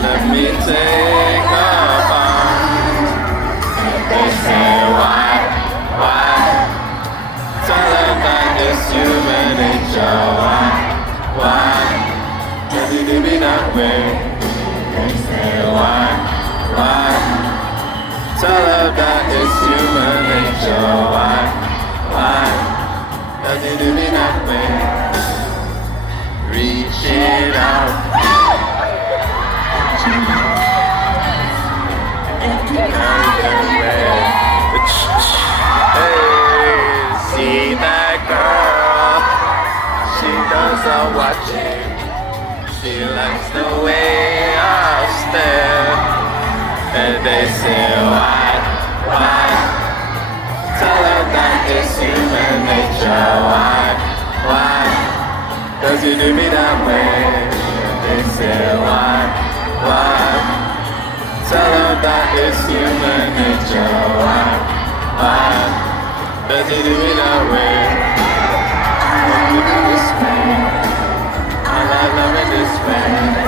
Let me take a bite. They say why? Tell them that it's human nature. Why? Does it do me that way? They say why? Tell them that it's human nature. Why? Does it do me that way? Reach it out. Hey, see that girl? She knows I'm watching. She likes the way I stare. And they say why? Tell her that it's human nature. Why? Does it do me that way? They say why? Tell her that it's human nature. Why? Does it do me that way? I love you this way. I like loving this way.